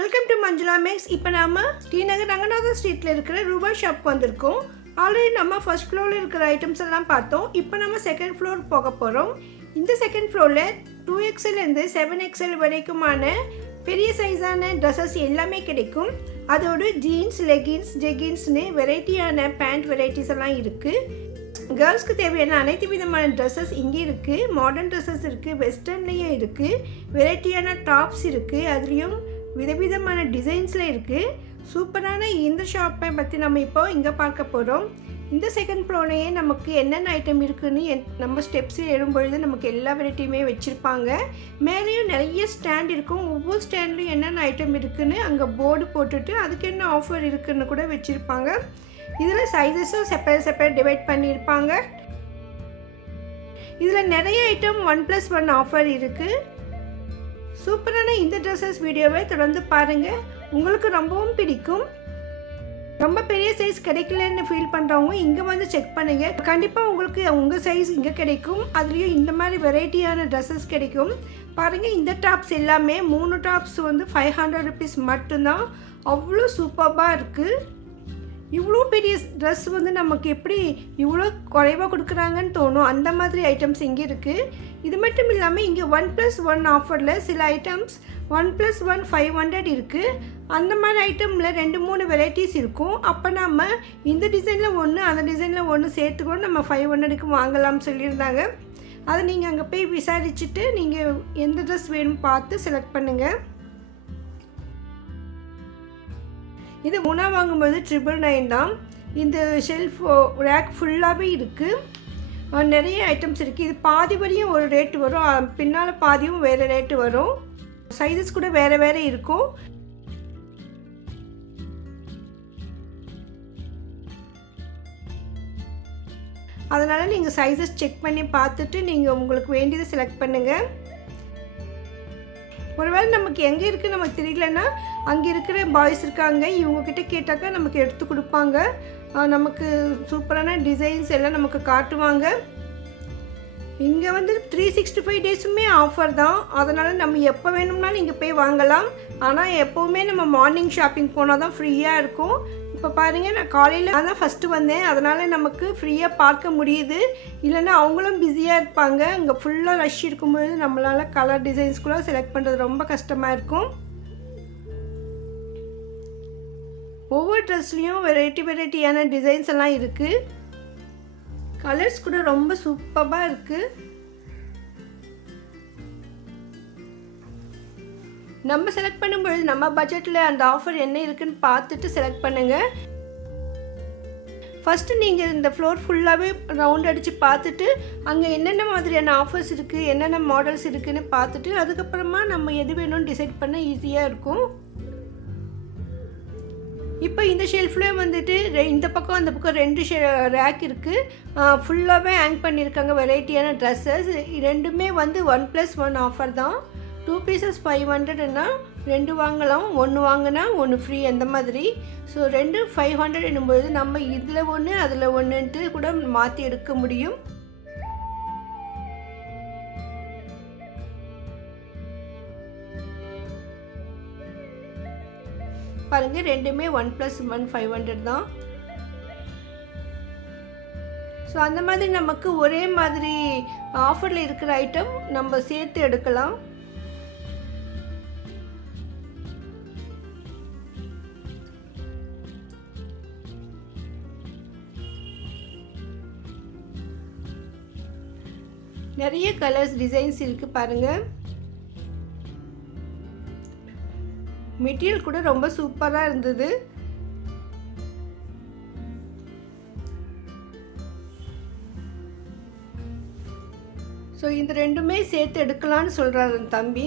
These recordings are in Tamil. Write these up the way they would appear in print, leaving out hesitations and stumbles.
Welcome to Manjula maths. இப்போ நம்ம டி நகர் ரங்கநாதர் ஸ்ட்ரீட்டில் இருக்கிற ரூபா ஷாப்க்கு வந்திருக்கோம். ஆல்ரெடி நம்ம ஃபர்ஸ்ட் ஃப்ளோரில் இருக்கிற ஐட்டம்ஸ் எல்லாம் பார்த்தோம். இப்போ நம்ம செகண்ட் ஃப்ளோர் போக போகிறோம். இந்த செகண்ட் ஃப்ளோரில் 2XLலேருந்து 7XL வரைக்குமான பெரிய சைஸான ட்ரெஸ்ஸஸ் எல்லாமே கிடைக்கும். அதோடு ஜீன்ஸ், லெகின்ஸ், ஜெகின்ஸ்னு வெரைட்டியான பேண்ட் வெரைட்டிஸ் எல்லாம் இருக்குது. கேர்ள்ஸ்க்கு தேவையான அனைத்து விதமான ட்ரெஸ்ஸஸ் இங்கே இருக்குது. மாடர்ன் ட்ரெஸ்ஸஸ் இருக்குது, வெஸ்டர்ன்லேயும் இருக்குது, வெரைட்டியான டாப்ஸ் இருக்குது, அதுலேயும் விதவிதமான டிசைன்ஸில் இருக்குது. சூப்பரான இந்த ஷாப்பை பற்றி நம்ம இப்போ இங்கே பார்க்க போகிறோம். இந்த செகண்ட் ஃப்ளோர்லேயே நமக்கு என்னென்ன ஐட்டம் இருக்குதுன்னு நம்ம ஸ்டெப்ஸில் ஏறும்பொழுது நமக்கு எல்லா வெரைட்டியுமே வச்சுருப்பாங்க. மேலேயும் நிறைய ஸ்டாண்ட் இருக்கும். ஒவ்வொரு ஸ்டாண்ட்லேயும் என்னென்ன ஐட்டம் இருக்குதுன்னு அங்கே போர்டு போட்டுட்டு அதுக்கு என்ன ஆஃபர் இருக்குதுன்னு கூட வச்சுருப்பாங்க. இதில் சைஸஸும் செப்பரேட் டிவைட் பண்ணியிருப்பாங்க. இதில் நிறைய ஐட்டம் 1+1 ஆஃபர் இருக்குது. சூப்பரான இந்த ட்ரெஸ்ஸஸ் வீடியோவை தொடர்ந்து பாருங்கள், உங்களுக்கு ரொம்பவும் பிடிக்கும். ரொம்ப பெரிய சைஸ் கிடைக்கலன்னு ஃபீல் பண்ணுறவங்க இங்கே வந்து செக் பண்ணுங்கள். கண்டிப்பாக உங்களுக்கு உங்கள் சைஸ் இங்கே கிடைக்கும். அதுலேயும் இந்த மாதிரி வெரைட்டியான ட்ரெஸ்ஸஸ் கிடைக்கும். பாருங்கள், இந்த டாப்ஸ் எல்லாமே 3 டாப்ஸ் வந்து 500 rupees மட்டும்தான். அவ்வளோ சூப்பராக இருக்குது. இவ்வளோ பெரிய ட்ரெஸ் வந்து நமக்கு எப்படி இவ்வளோ குறைவாக கொடுக்குறாங்கன்னு தோணும். அந்த மாதிரி ஐட்டம்ஸ் இங்கே இருக்குது. இது மட்டும் இல்லாமல் இங்கே 1+1 ஆஃபரில் சில ஐட்டம்ஸ் 1+1 500 இருக்குது. அந்த மாதிரி ஐட்டமில் 2-3 வெரைட்டிஸ் இருக்கும். அப்போ நம்ம இந்த டிசைனில் ஒன்று, அந்த டிசைனில் ஒன்று சேர்த்து கூட நம்ம 500க்கு வாங்கலாம்னு சொல்லியிருந்தாங்க. அதை நீங்கள் அங்கே போய் விசாரிச்சுட்டு நீங்கள் எந்த ட்ரெஸ் வேணும் பார்த்து செலக்ட் பண்ணுங்கள். இது மூணாக வாங்கும்போது 999 தான். இந்த ஷெல்ஃப் ரேக் ஃபுல்லாகவே இருக்குது. நிறைய ஐட்டம்ஸ் இருக்குது. இது பாதி வரையும் ஒரு ரேட்டு வரும், பின்னால் பாதியும் வேறு ரேட்டு வரும். சைஸஸ் கூட வேறு வேறு இருக்கும். அதனால் நீங்கள் சைஸஸ் செக் பண்ணி பார்த்துட்டு நீங்கள் உங்களுக்கு வேண்டியதை செலக்ட் பண்ணுங்கள். ஒருவேளை நமக்கு எங்கே இருக்குது நமக்கு தெரியலன்னா அங்கே இருக்கிற பாய்ஸ் இருக்காங்க, இவங்கக்கிட்ட கேட்டாக்கா நமக்கு எடுத்து கொடுப்பாங்க. நமக்கு சூப்பரான டிசைன்ஸ் எல்லாம் நமக்கு காட்டுவாங்க. இங்கே வந்து 365 டேஸுமே ஆஃபர் தான். அதனால் நம்ம எப்போ வேணும்னாலும் இங்கே போய் வாங்கலாம். ஆனால் எப்போவுமே நம்ம மார்னிங் ஷாப்பிங் போனால் தான் ஃப்ரீயாக இருக்கும். இப்போ பாருங்கள், நான் காலையில் தான் ஃபஸ்ட்டு வந்தேன். அதனால் நமக்கு ஃப்ரீயாக பார்க்க முடியுது. இல்லைன்னா அவங்களும் பிஸியாக இருப்பாங்க. இங்கே ஃபுல்லாக ரஷ் இருக்கும்போது நம்மளால் கலர் டிசைன்ஸ் கூட செலக்ட் பண்ணுறது ரொம்ப கஷ்டமாக இருக்கும். ஒவ்வொரு ட்ரெஸ்லேயும் வெரைட்டியான டிசைன்ஸ் எல்லாம் இருக்குது. கலர்ஸ் கூட ரொம்ப சூப்பராக இருக்குது. நம்ம செலக்ட் பண்ணும்பொழுது நம்ம பட்ஜெட்டில் அந்த ஆஃபர் என்ன இருக்குன்னு பார்த்துட்டு செலக்ட் பண்ணுங்கள். ஃபஸ்ட்டு நீங்கள் இந்த ஃப்ளோர் ஃபுல்லாகவே ரவுண்ட் அடித்து பார்த்துட்டு அங்கே என்னென்ன மாதிரியான ஆஃபர்ஸ் இருக்குது, என்னென்ன மாடல்ஸ் இருக்குதுன்னு பார்த்துட்டு அதுக்கப்புறமா நம்ம எது வேணும்னு டிசைட் பண்ண ஈஸியாக இருக்கும். இப்போ இந்த ஷெல்ஃப்லேயே வந்துட்டு இந்த பக்கம் அந்த பக்கம் 2 ரேக் இருக்குது. ஃபுல்லாகவே ஹேங் பண்ணியிருக்காங்க வெரைட்டியான ட்ரெஸ்ஸஸ். ரெண்டுமே வந்து 1+1 ஆஃபர் தான். 2 pieces 500ன்னா 2 வாங்கலாம், 1 வாங்கினா 1 ஃப்ரீ அந்த மாதிரி. ஸோ 2 500 என்னும்போது நம்ம இதில் ஒன்று அதில் ஒன்றுன்ட்டு கூட மாற்றி எடுக்க முடியும். பாருங்கள், ரெண்டுமே 1+1 500 தான். ஸோ அந்த மாதிரி நமக்கு ஒரே மாதிரி ஆஃபரில் இருக்கிற ஐட்டம் நம்ம சேர்த்து எடுக்கலாம். நிறைய கலர்ஸ் டிசைன்ஸ் இருக்குது பாருங்கள். மெட்டீரியல் கூட ரொம்ப சூப்பராக இருந்தது. ஸோ இந்த ரெண்டுமே சேர்த்து எடுக்கலான்னு சொல்கிறாரு தம்பி.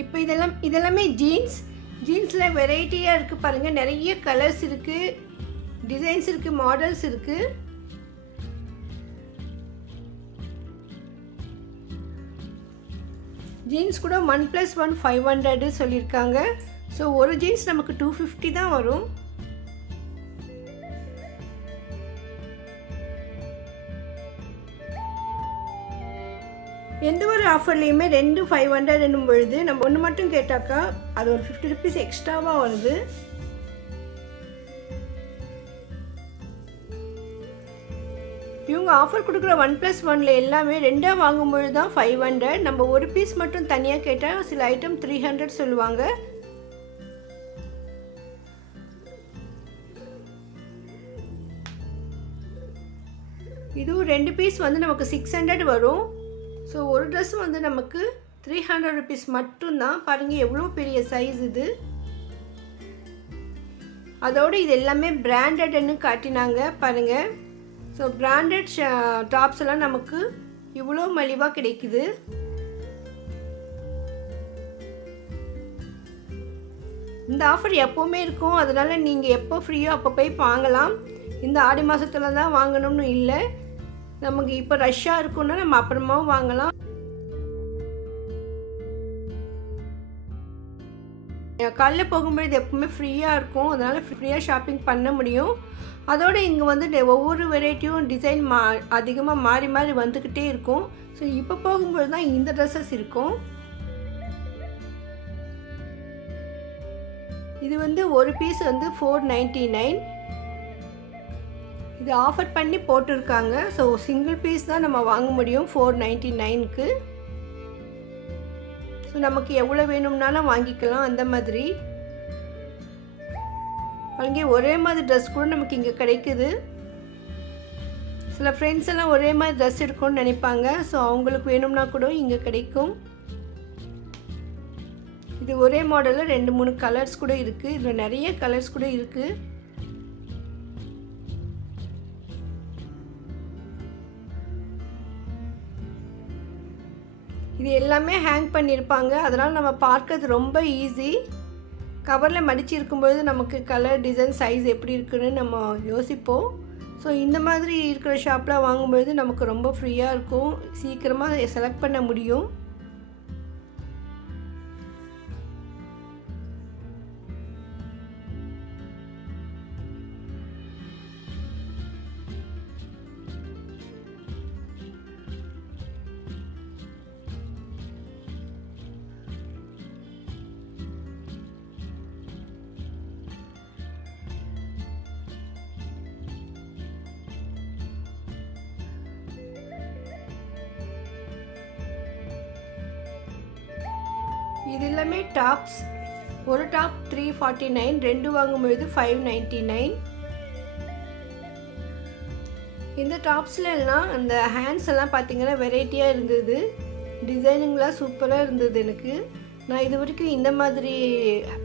இப்போ இதெல்லாமே ஜீன்ஸில் வெரைட்டியாக இருக்குது பாருங்கள். நிறைய கலர்ஸ் இருக்குது, டிசைன்ஸ் இருக்குது, மாடல்ஸ் இருக்குது. ஜீன்ஸ் கூட 1+1 500 சொல்லியிருக்காங்க. ஸோ ஒரு ஜீன்ஸ் நமக்கு 250 தான் வரும். எந்த ஒரு ஆஃபர்லேயுமே 2 500 என்னும் பொழுது நம்ம ஒன்று மட்டும் கேட்டாக்கா அது ஒரு 50 rupees எக்ஸ்ட்ராவாக வருது. இவங்க ஆஃபர் கொடுக்குற 1+1 எல்லாமே 2 வாங்கும்பொழுது தான் 500. நம்ம ஒரு பீஸ் மட்டும் தனியாக கேட்டால் சில ஐட்டம் 300 சொல்லுவாங்க. இதுவும் 2 பீஸ் வந்து நமக்கு 600 வரும். ஸோ ஒரு ட்ரெஸ் வந்து நமக்கு 300 rupees மட்டும்தான். பாருங்கள் எவ்வளோ பெரிய சைஸ் இது. அதோடு இது எல்லாமே பிராண்டட்னு காட்டினாங்க பாருங்கள். ஸோ பிராண்டட் டாப்ஸ் எல்லாம் நமக்கு இவ்வளோ மலிவாக கிடைக்குது. இந்த ஆஃபர் எப்போவுமே இருக்கும். அதனால் நீங்கள் எப்போ ஃப்ரீயோ அப்போ போய் வாங்கலாம். இந்த ஆடி மாதத்துல தான் வாங்கணும்னு இல்லை. நமக்கு இப்போ ரஷ்ஷாக இருக்குன்னா நம்ம அப்புறமாவும் வாங்கலாம். காலைல போகும்போது எப்பவுமே ஃப்ரீயாக இருக்கும். அதனால் ஃப்ரீயாக ஷாப்பிங் பண்ண முடியும். அதோடு இங்கே வந்து ஒவ்வொரு வெரைட்டியும் டிசைன் அதிகமாக மாறி மாறி வந்துக்கிட்டே இருக்கும். ஸோ இப்போ போகும்போது தான் இந்த ட்ரெஸ்ஸஸ் இருக்கும். இது வந்து ஒரு பீஸ் வந்து 499. இது ஆஃபர் பண்ணி போட்டிருக்காங்க. ஸோ சிங்கிள் பீஸ் தான் நம்ம வாங்க முடியும் 499க்கு. ஸோ நமக்கு எவ்வளோ வேணும்னாலும் வாங்கிக்கலாம். அந்த மாதிரி அங்கே ஒரே மாதிரி ட்ரெஸ் கூட நமக்கு இங்கே கிடைக்குது. சில ஃப்ரெண்ட்ஸ் எல்லாம் ஒரே மாதிரி ட்ரெஸ் எடுக்கணும்னு நினைப்பாங்க. ஸோ அவங்களுக்கு வேணும்னா கூட இங்கே கிடைக்கும். இது ஒரே மாடலில் 2-3 கலர்ஸ் கூட இருக்குது. இதில் நிறைய கலர்ஸ் கூட இருக்குது. இது எல்லாமே ஹேங் பண்ணியிருப்பாங்க. அதனால் நம்ம பார்க்கறது ரொம்ப ஈஸி. கவரில் மடித்து இருக்கும்பொழுது நமக்கு கலர் டிசைன் சைஸ் எப்படி இருக்குன்னு நம்ம யோசிப்போம். ஸோ இந்த மாதிரி இருக்கிற ஷாப்பில் வாங்கும்பொழுது நமக்கு ரொம்ப ஃப்ரீயாக இருக்கும். சீக்கிரமாக செலக்ட் பண்ண முடியும். இது எல்லாமே டாப்ஸ். ஒரு டாப் 349, 2 வாங்கும்பொழுது 599. இந்த டாப்ஸில் எல்லாம் அந்த ஹேண்ட்ஸ் எல்லாம் பார்த்தீங்கன்னா வெரைட்டியாக இருந்தது. டிசைனுங்களாம் சூப்பராக இருந்தது. எனக்கு நான் இது வரைக்கும் இந்த மாதிரி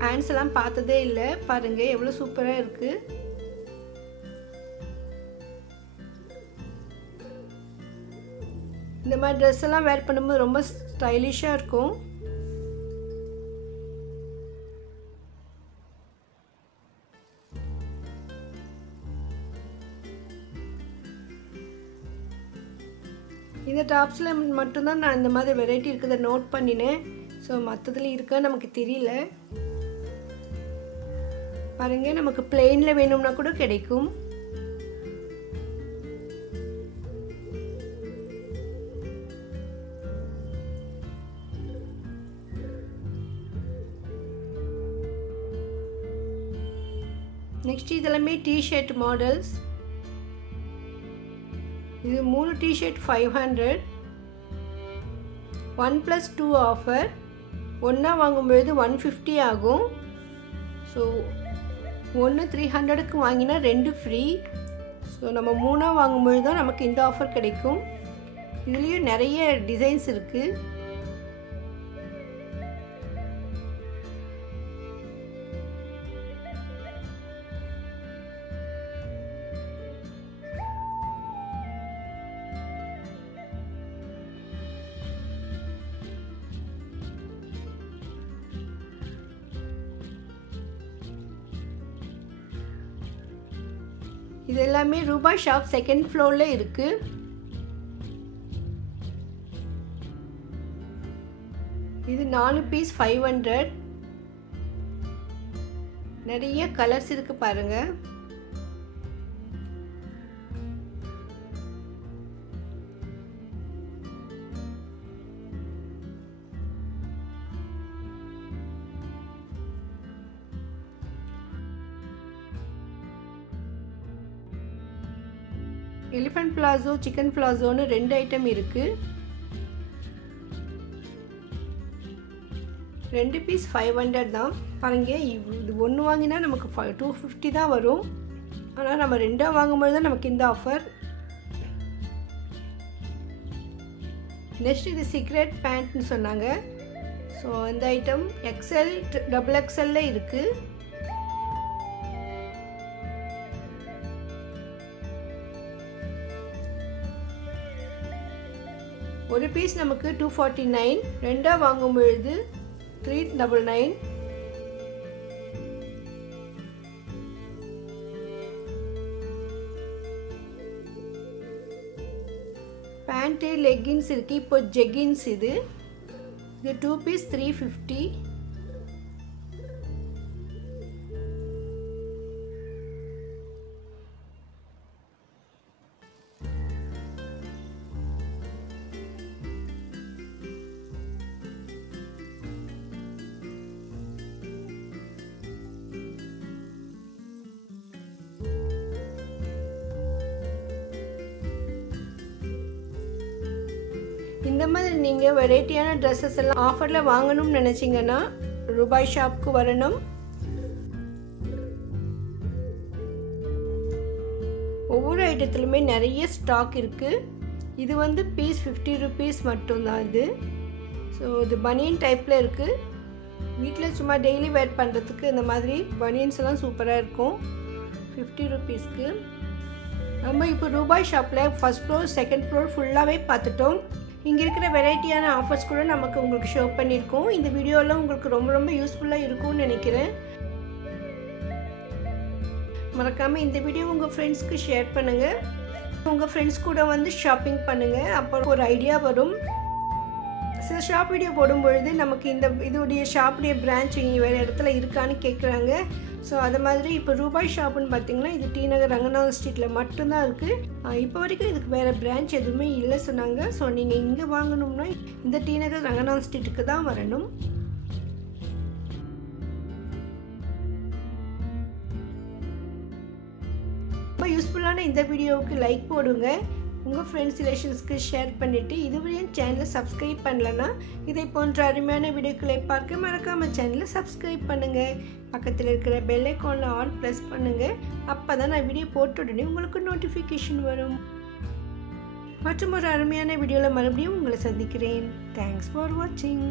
ஹேண்ட்ஸ் எல்லாம் பார்த்ததே இல்லை. பாருங்கள் எவ்வளோ சூப்பராக இருக்குது. இந்த மாதிரி ட்ரெஸ் எல்லாம் வேர் பண்ணும்போது ரொம்ப ஸ்டைலிஷாக இருக்கும். இந்த டாப்ஸில் மட்டும்தான் நான் இந்த மாதிரி வெரைட்டி இருக்கிறத நோட் பண்ணினேன். ஸோ மற்றதுல இருக்கா நமக்கு தெரியல. பாருங்கள் நமக்கு பிளெயினில் வேணும்னா கூட கிடைக்கும். நெக்ஸ்ட் இதெல்லாமே டிஷர்ட் மாடல்ஸ். இது 3 டிஷர்ட் 500. 1+2 ஆஃபர். ஒன்றா வாங்கும்பொழுது 150 ஆகும். ஸோ ஒன்று 300க்கு வாங்கினா 2 ஃப்ரீ. ஸோ நம்ம 3ஆக வாங்கும்பொழுது தான் நமக்கு இந்த ஆஃபர் கிடைக்கும். இதுலேயும் நிறைய டிசைன்ஸ் இருக்குது. இது எல்லாமே ரூபா ஷாப் செகண்ட் ஃப்ளோரில் இருக்குது. இது 4 பீஸ் 500. நிறைய கலர்ஸ் இருக்கு பாருங்க. எலிஃபண்ட் பிளாசோ சிக்கன் பிளாசோன்னு 2 ஐட்டம் இருக்குது. 2 பீஸ் 500 தான். பாருங்க, இது ஒன்று வாங்கினா நமக்கு 250 தான் வரும். ஆனால் நம்ம 2 வாங்கும்போது தான் நமக்கு இந்த ஆஃபர். நெக்ஸ்ட் இது சீக்ரெட் பேண்ட்னு சொன்னாங்க. ஸோ இந்த ஐட்டம் XL XXL இருக்குது. ஒரு பீஸ் நமக்கு 249, 2 வாங்கும்பொழுது 399. பேண்ட்டு லெகின்ஸ் இருக்குது. இப்போ ஜெகின்ஸ் இது 2 பீஸ் 350. இந்த மாதிரி நீங்கள் வெரைட்டியான ட்ரெஸ்ஸஸ் எல்லாம் ஆஃபரில் வாங்கணும்னு நினச்சிங்கன்னா ரூபாய் ஷாப்க்கு வரணும். ஒவ்வொரு ஐட்டத்துலையுமே நிறைய ஸ்டாக் இருக்குது. இது வந்து பீஸ் 50 rupees மட்டும்தான் இது. ஸோ இது பனியன் டைப்பில் இருக்குது. வீட்டில் சும்மா டெய்லி வேர் பண்ணுறதுக்கு இந்த மாதிரி பனியன்ஸ் எல்லாம் சூப்பராக இருக்கும். 50 rupeesக்கு. நம்ம இப்போ ரூபாய் ஷாப்பில் ஃபர்ஸ்ட் ஃப்ளோர் செகண்ட் ஃப்ளோர் ஃபுல்லாகவே பார்த்துட்டோம். இங்கே இருக்கிற வெரைட்டியான ஆஃபர்ஸ் கூட நமக்கு உங்களுக்கு ஷோ பண்ணியிருக்கோம். இந்த வீடியோவில் உங்களுக்கு ரொம்ப யூஸ்ஃபுல்லாக இருக்கும்னு நினைக்கிறேன். மறக்காமல் இந்த வீடியோ உங்கள் ஃப்ரெண்ட்ஸ்க்கு ஷேர் பண்ணுங்கள். உங்கள் ஃப்ரெண்ட்ஸ் கூட வந்து ஷாப்பிங் பண்ணுங்கள். அப்போ ஒரு ஐடியா வரும். சில ஷாப் வீடியோ போடும்பொழுது நமக்கு இதோடைய ஷாப்புடைய பிரான்ச் இங்கே வேறு இடத்துல இருக்கான்னு கேட்குறாங்க. ஸோ அது மாதிரி இப்போ ரூபாய் ஷாப்புன்னு பார்த்தீங்கன்னா இது டி நகர் ரங்கநாதன் ஸ்ட்ரீட்டில் மட்டும்தான் இருக்குது. இப்போ வரைக்கும் இதுக்கு வேறு பிரான்ச் எதுவுமே இல்லை சொன்னாங்க. ஸோ நீங்கள் இங்கே வாங்கணும்னா இந்த டி நகர் ரங்கநாதன் ஸ்ட்ரீட்டுக்கு தான் வரணும். ரொம்ப யூஸ்ஃபுல்லான இந்த வீடியோவுக்கு லைக் போடுங்க. உங்கள் ஃப்ரெண்ட்ஸ் ரிலேஷன்ஸ்க்கு ஷேர் பண்ணிவிட்டு இதுவரையும் சேனலை சப்ஸ்கிரைப் பண்ணலன்னா இதை போன்ற அருமையான வீடியோக்களை பார்க்க மறக்காமல் சேனலை சப்ஸ்கிரைப் பண்ணுங்கள். பக்கத்தில் இருக்கிற பெல் ஐக்கானில் ஆல் ப்ரெஸ் பண்ணுங்கள். அப்போ தான் நான் வீடியோ போட்ட உடனே உங்களுக்கு நோட்டிஃபிகேஷன் வரும். மற்றும் ஒரு அருமையான வீடியோவில் மறுபடியும் உங்களை சந்திக்கிறேன். தேங்க்ஸ் ஃபார் வாட்சிங்.